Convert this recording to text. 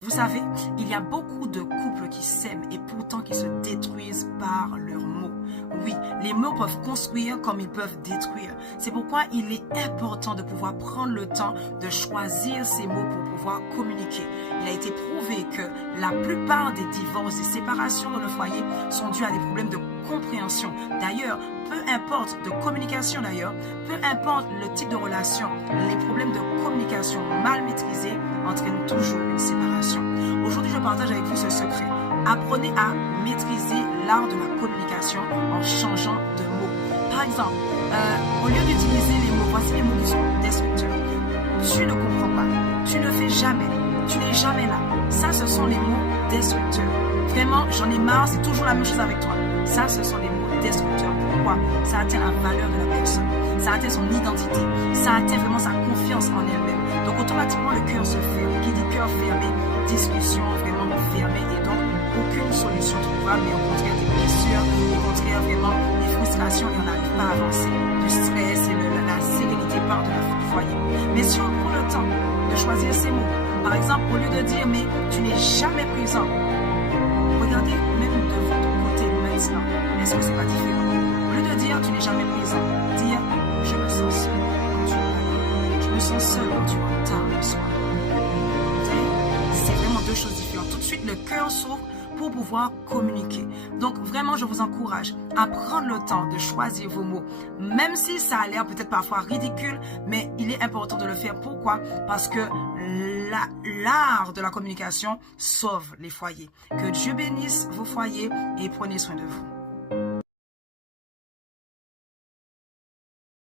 Vous savez, il y a beaucoup de couples qui s'aiment et pourtant qui se détruisent par leurs mots. Oui, les mots peuvent construire comme ils peuvent détruire. C'est pourquoi il est important de pouvoir prendre le temps de choisir ces mots pour pouvoir communiquer. Il a été prouvé que la plupart des divorces, des séparations dans le foyer sont dues à des problèmes de compréhension. D'ailleurs, peu importe de communication d'ailleurs, peu importe le type de relation, les problèmes de communication mal maîtrisés entraînent toujours une séparation. Aujourd'hui, je partage avec vous ce secret. Apprenez à maîtriser l'art de la communication en changeant de mots. Par exemple, au lieu d'utiliser les mots, voici les mots qui sont destructeurs. Tu ne comprends pas, tu ne fais jamais, tu n'es jamais là. Ça, ce sont les mots destructeurs. Vraiment, j'en ai marre, c'est toujours la même chose avec toi. Ça, ce sont les mots destructeurs. Pourquoi? Ça atteint la valeur de la personne. Ça atteint son identité. Ça atteint vraiment sa confiance en elle-même. Donc, automatiquement, le cœur se ferme. Qui dit cœur fermé, discussion vraiment fermée et donc aucune solution trouvable, mais au contraire des blessures, au contraire vraiment des frustrations et on n'arrive pas à avancer. Du stress et la sérénité part de la foyer. Mais si on prend le temps de choisir ces mots, par exemple, au lieu de dire mais tu n'es jamais présent, regardez même de votre côté maintenant, est-ce que c'est pas différent? Au lieu de dire tu n'es jamais présent, dire je me sens seul quand tu es pas là, je me sens seul quand tu rentres tard le soir. C'est vraiment deux choses différentes. Tout de suite, le cœur s'ouvre pour pouvoir communiquer. Donc vraiment, je vous encourage à prendre le temps de choisir vos mots, même si ça a l'air peut-être parfois ridicule, mais il est important de le faire. Pourquoi? Parce que l'art de la communication sauve les foyers. Que Dieu bénisse vos foyers et prenez soin de vous.